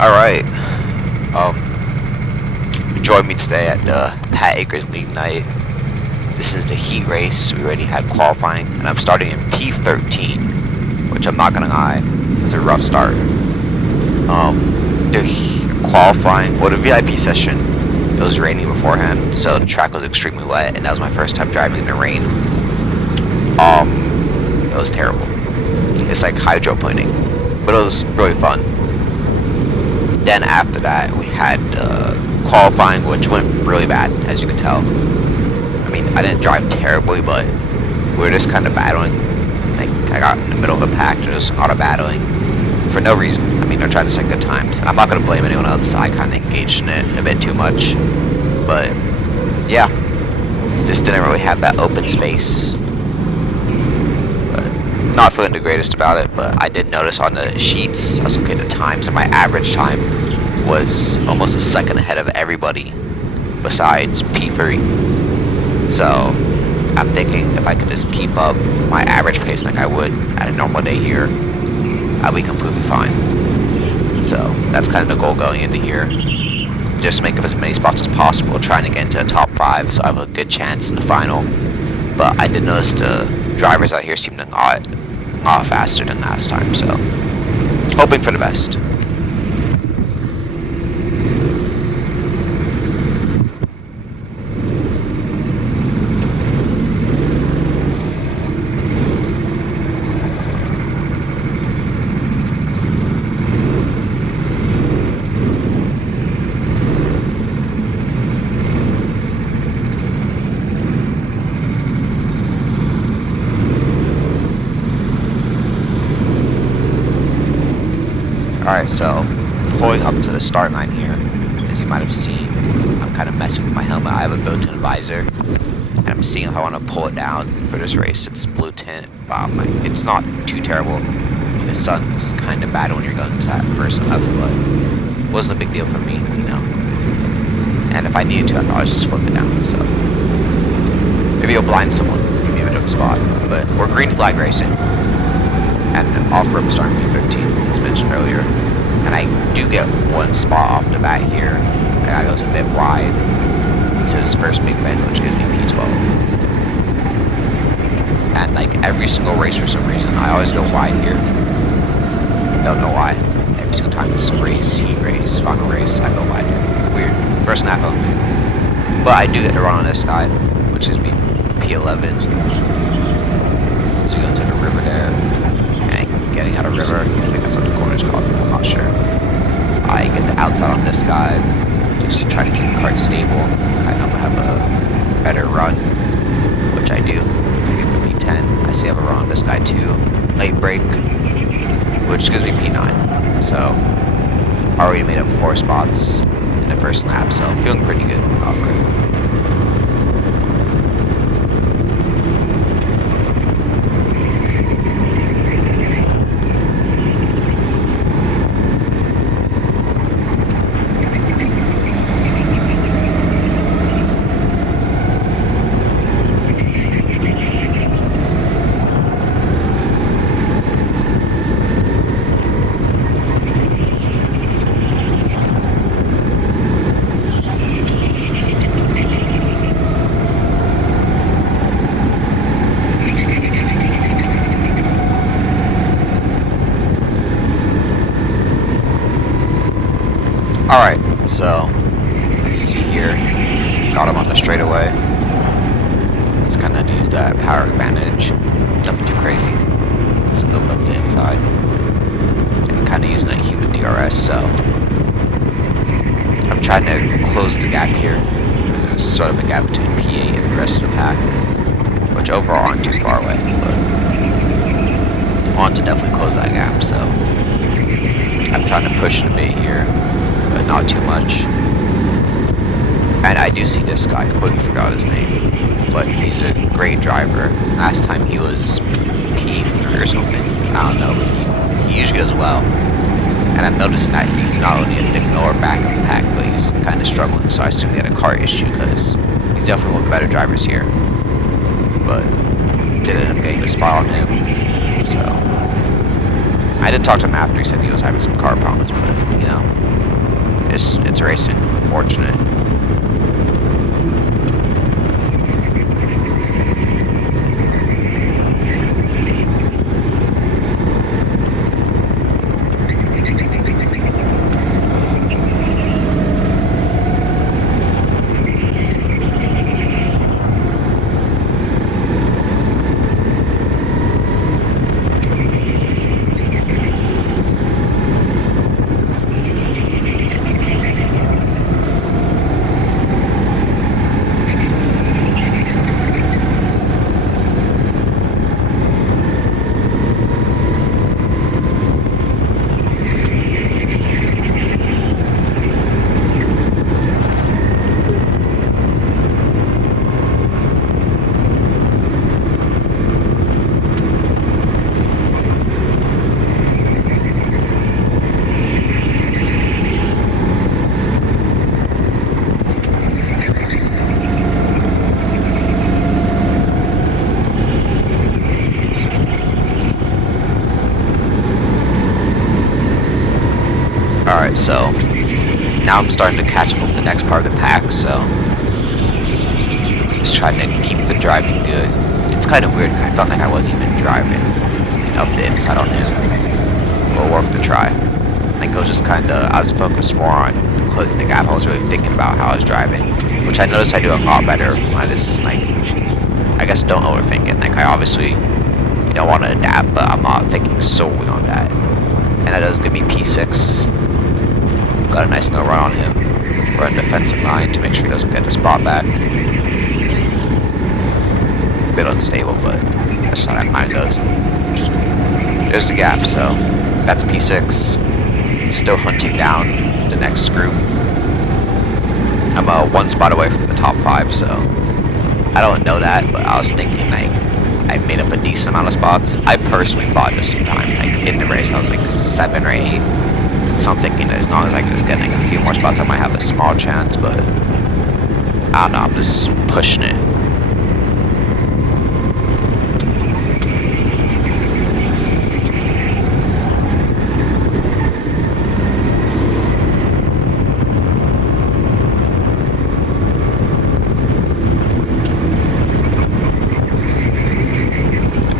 Alright, um, join me today at the Pat Acres League night. This is the heat race. We already had qualifying, and I'm starting in P13, which I'm not gonna lie, it's a rough start. The qualifying, well, the VIP session, it was raining beforehand, so the track was extremely wet, and that was my first time driving in the rain. It was terrible. It's like hydroplaning, but it was really fun. Then after that, we had qualifying, which went really bad, as you can tell. I mean, I didn't drive terribly, but we were just kind of battling. Like, I got in the middle of the pack, just auto battling for no reason. I mean, they're trying to set good times, and I'm not going to blame anyone else. I kind of engaged in it a bit too much, but yeah, just didn't really have that open space. Not feeling the greatest about it, but I did notice on the sheets, I was looking at the times, and my average time was almost a second ahead of everybody besides P3. So I'm thinking if I could just keep up my average pace like I would at a normal day here, I'll be completely fine. So that's kind of the goal going into here. Just make up as many spots as possible, trying to get into the top 5 so I have a good chance in the final. But I did notice the drivers out here seem to not a lot faster than last time, so hoping for the best. Alright, so pulling up to the start line here, as you might have seen, I'm kind of messing with my helmet. I have a built-in visor, and I'm seeing if I want to pull it down for this race. It's blue tint. It's not too terrible. The sun's kind of bad when you're going to that first left, but it wasn't a big deal for me, you know. And if I needed to, I'd probably just flip it down, so maybe you'll blind someone, give me a bit of a spot. But we're green flag racing, and off-road starting P13, as mentioned earlier. And I do get one spot off the bat here. The guy goes a bit wide to his first big bend, which gives me P12. And like every single race, for some reason, I always go wide here. Don't know why. Every single time it's race, heat race, final race, I go wide here. Weird. First nap only. But I do get to run on this guy, which gives me P11. So you go into the river there. Getting out of river, I think that's what the corner's called, I'm not sure. I get the outside on this guy, just try to keep the cart stable. I know I have a better run, which I do. I get the P10, I see I have a run on this guy too. Late break, which gives me P9. So, already made up 4 spots in the first lap, so I'm feeling pretty good off road. Alright, so as you see here, got him on the straightaway. Just kind of use that power advantage. Nothing too crazy. Let's go up the inside. And kind of using that human DRS, so I'm trying to close the gap here. There's sort of a gap between P8 and the rest of the pack, which overall aren't too far away, but I want to definitely close that gap, so I'm trying to push it a bit here, but not too much. And I do see this guy, I completely forgot his name, but he's a great driver. Last time he was P3 or something, I don't know, but he usually does well. And I'm noticing that he's not only in the lower back of the pack, but he's kind of struggling, so I assume he had a car issue, because he's definitely one of the better drivers here. But did end up getting a spot on him, so I did talk to him after. He said he was having some car problems, but, you know, it's racing. Unfortunate. Alright, so now I'm starting to catch up with the next part of the pack, so just trying to keep the driving good. It's kind of weird, I felt like I wasn't even driving up the inside on him, but worth the try. I think I was just kind of, I was focused more on closing the gap. I was really thinking about how I was driving, which I noticed I do a lot better when I just, like, I guess don't overthink it. Like, I obviously don't want to adapt, but I'm not thinking solely on that. And that does give me P6. Got a nice little run on him. Run defensive line to make sure he doesn't get the spot back. A bit unstable, but that's how that line goes. There's the gap, so that's P6. Still hunting down the next group. I'm one spot away from the top 5, so I don't know that, but I was thinking like I made up a decent amount of spots. I personally thought this time, like in the race, I was like 7 or 8. So I'm thinking as long as I can just get like a few more spots, I might have a small chance, but I don't know, I'm just pushing it.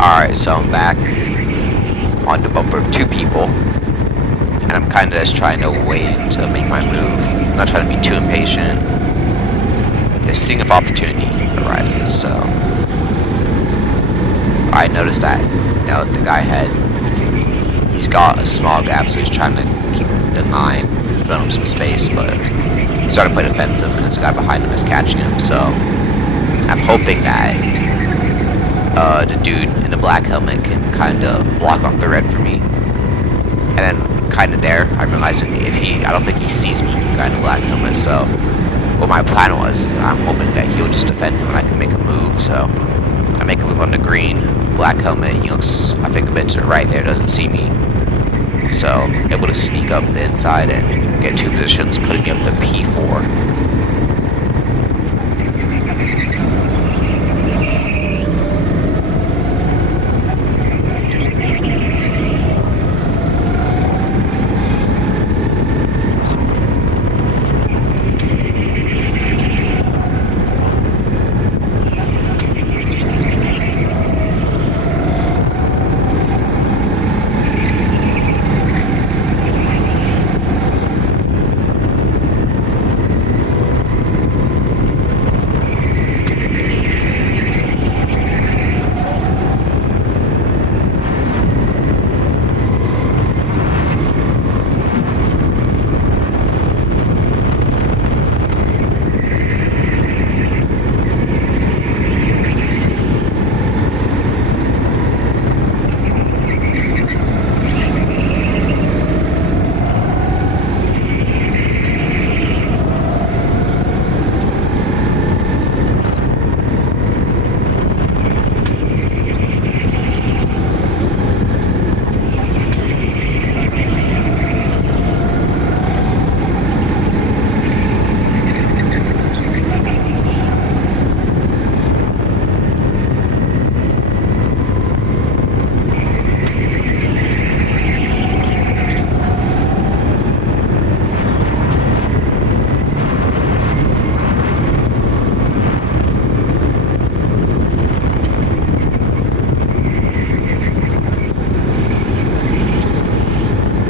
Alright, so I'm back on the bumper of 2 people. And I'm kind of just trying to wait to make my move. I'm not trying to be too impatient. Just seeing if opportunity arises, so. I noticed that, you know, the guy he's got a small gap, so he's trying to keep the line, build him some space, but he started to play defensive because the guy behind him is catching him, so. I'm hoping that the dude in the black helmet can kind of block off the red for me. And then kind of there, I'm realizing I don't think he sees me, the guy in the black helmet, so what my plan was, I'm hoping that he'll just defend him and I can make a move, so I make a move on the green, black helmet, he looks, I think, a bit to the right there, doesn't see me, so able to sneak up the inside and get 2 positions, putting me up to P4.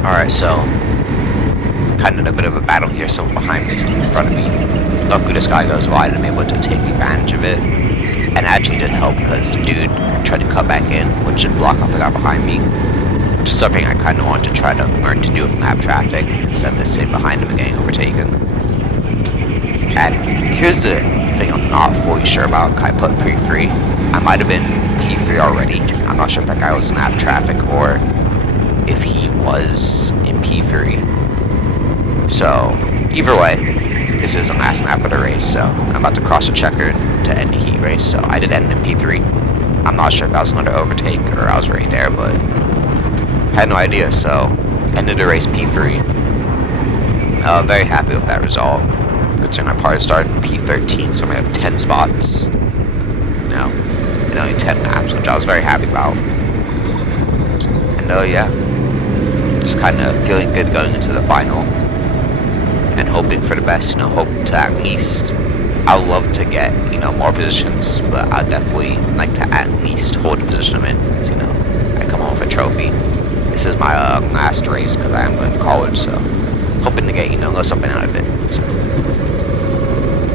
Alright, so kind of in a bit of a battle here. Someone behind me, someone in front of me. Luckily, this guy goes wide and I'm able to take advantage of it. And it actually did help because the dude tried to cut back in, which should block off the guy behind me. Which is something I kind of want to try to learn to do with map traffic instead of just sitting behind him and getting overtaken. And here's the thing I'm not fully sure about. I put P3. I might have been P3 already. I'm not sure if that guy was in map traffic or if he was in P3. So, either way, this is the last lap of the race, so I'm about to cross a checker to end the heat race, so I did end in P3. I'm not sure if that was another overtake or I was right there, but I had no idea, so ended the race P3. Very happy with that result. Considering my party started in P13, so I have 10 spots, you know, in only 10 laps, which I was very happy about. And yeah, just kind of feeling good going into the final. And hoping for the best, hope to at least, I would love to get, more positions, but I'd definitely like to at least hold the position I'm in, so, I come home with a trophy. This is my last race, because I am going to college, so hoping to get, something out of it, so.